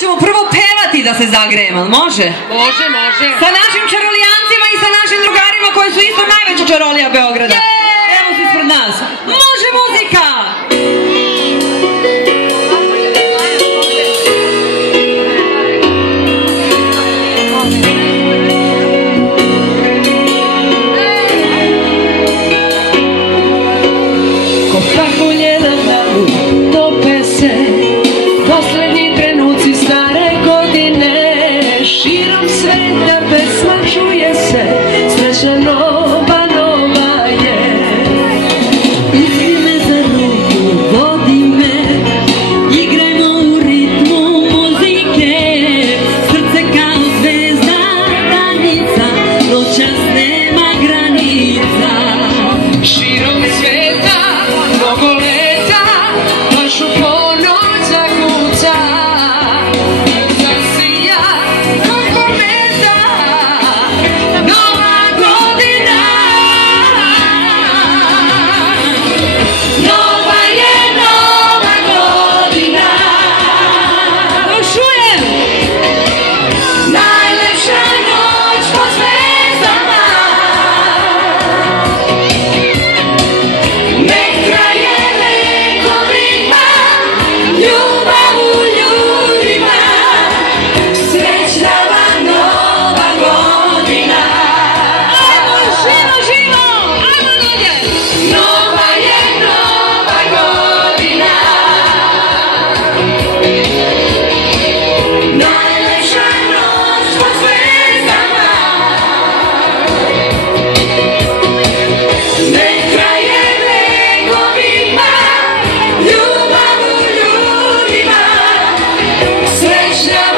Ćemo prvo pevati da se zagrejemo, može? Može, može. Sa našim čarolijancima i sa našim drugarima koji su isto najveća čarolija Beograda. Evo su ispred nas. Može muzika! Ko pahulje na dlavu tope se poslednji trenuci stare godine. Širom sveta pesma čuje se, sreća nova, nova je. Uzmi me za ruku, vodi me, igrajmo u ritmu muzike. Srce kao zvezda, danica, noćas nema granica. Širom sveta, mnogo leta, baš u ponoć zakuca. Zasija, kako meta, nova godina. Nova je nova godina. Čujem! Najlepša noć pod zvezdama. Nek traje lekovima, ljubav u ljudima. Srećna vam nova godina. Ajmo, živo, živo! Ajmo ljudi! Nova je nova godina. Najlepša noć pod zvezdama. Nek traje lekovima, ljubav u ljudima. Srećna